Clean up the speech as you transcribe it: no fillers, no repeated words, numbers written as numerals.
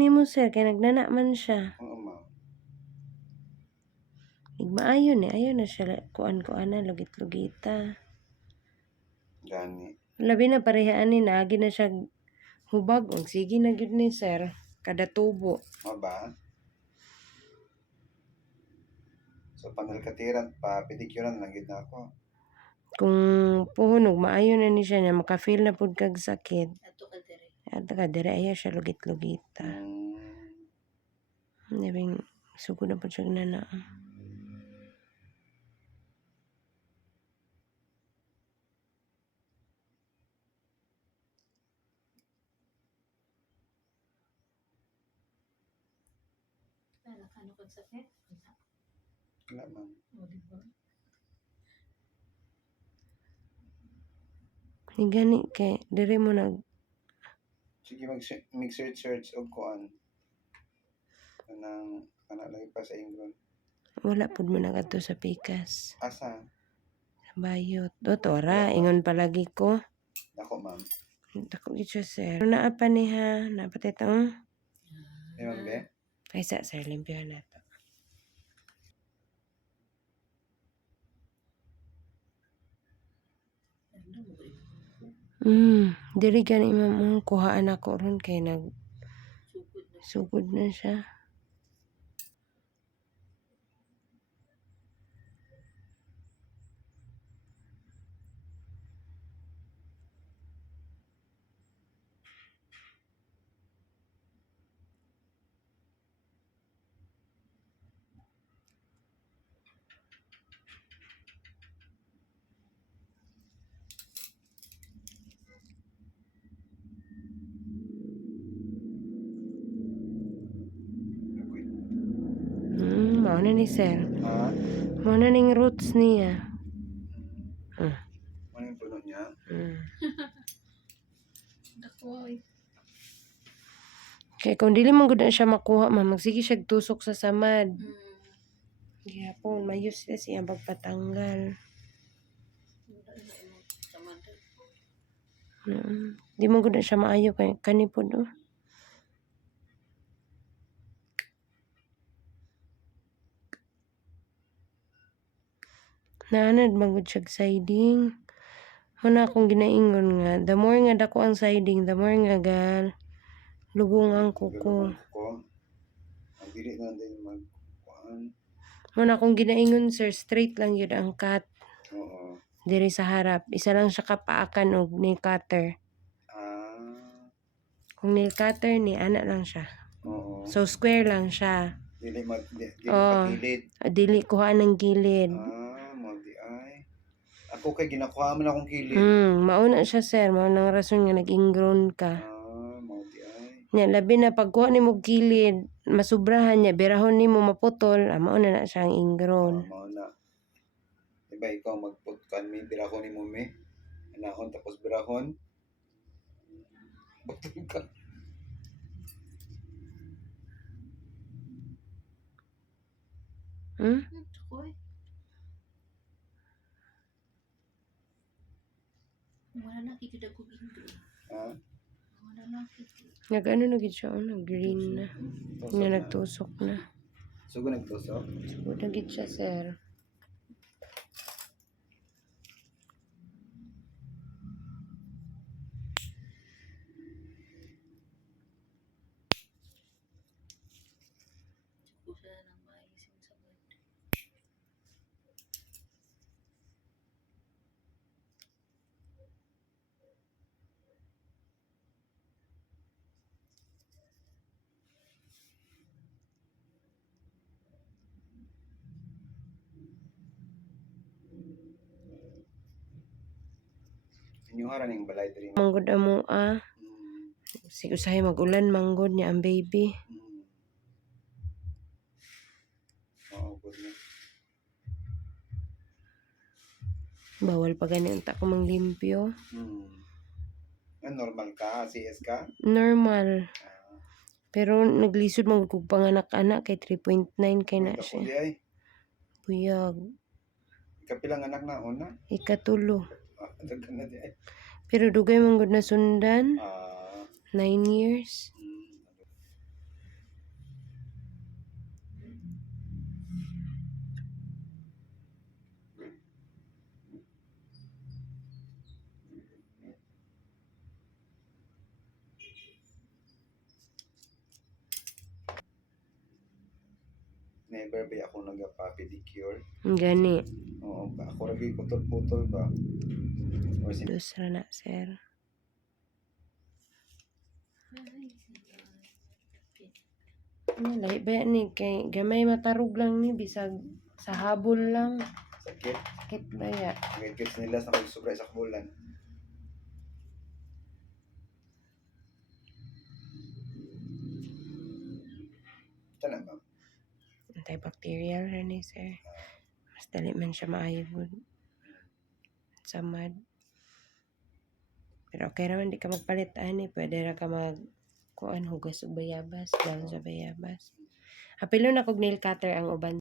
nimo sir kay nagnana man siya. Oo, ma'am. Maayo ni, ayaw na siya kuan-kuana lugit-lugita. Gani. Labi na parehaan ni agi na siya hubag og sige na gyud ni sir kada tubo. O ba? So panalkatiran pa pedikuran lang gid nako. Kung puhunog maayo na ni siya nya maka-feel na pud kag sakit. Ato ka dire ayaw siya lugit-lugita. Nabing sugod na pud siya nana. Ano kag sakit? Wala, ma'am. O, diba? Gani kay dire mo nag Sige mag-search og kuan. Kanang lagi pa sa ingron. wala pud mo nagadto sa pikas. Asa? Bayot. Dotora, ingon palagi ko. Nako, ma'am. Dako gid siya sir. Naa pa ni ha, napatay ta. Ayun be. Ay sa sir limpyohan nato. Diri gani ma'am kuhaan ako ron kay sugod na siya. Mao na ni sir. Ha? Mao na ning roots niya. Ano yung puno niya? Dako ay. Kay kung dili man gud na siya makuha, magsige siya tusok sa samad. Gihapon mayus siya pagpatanggal. Di mo gud na siya maayo kay kani pod oh. Naanad magud siya siding. Muna akong ginaingon nga, the more nga dako ang siding, the more nga lubong ang kuko. Ang dili na din mag-kuan. Muna akong ginaingon sir, straight lang yun ang cut. Oo. Diri sa harap. Isa lang siya kapaakan og nail cutter. Kung nail cutter ni, ana lang siya. Oo. So, square lang siya. Dili magilid. Dili kuha ng gilid. Madi ay. Ako kay ginakuha man akong kilid. Mauna siya sir, maunang rason nga nag-ingrown ka. Madi ay. Nya labi na pagkuha ni mo gilid, masubrahan niya, birahon ni mo maputol, mauna na siya ang ingrown. Mauna. Diba ikaw magputkan mi, birahon ni mo mi. Anahon tapos birahon. Butol ka. Dako ay. Wala na kikita ko ingro. Wala na kikita. Nag-ano na gid siya, nag-green na. Nga nagtusok na. Sugo nagtusok? Sugo na gid siya sir. Inyuhara ning balay diri. Manggod amo sig usahay mag-ulan manggod niya ang baby. Good na. Bawal pa gani ang ko mang limpyo. Normal ka? CS ka? Normal. Pero naglisod man kog panganak-anak kay 3.9 kay na siya. Buyag. Kapilang anak na una? Ikatulo. Daghan na di ay. Pero dugay man gud na sundan. 9 years. Never ba ako nagpa-pedicure? Gani. Oo, ako lagi putol-putol ba? Or Dos ra na, sir. Ay, Lahi ba ni kay gamay matarog lang ni bisag sa habol lang. sakit. Sakit ba ya? Nagkits nila sa magsobra sa bulan. Tanan ba? Antibacterial ra ni, sir. Mas dali man siya maayo gud. Samad. Pero okay raman di ka magpalit ani, pwede ra ka mag kuan hugas og bayabas, down sa bayabas. Apilo na kog nail cutter ang uban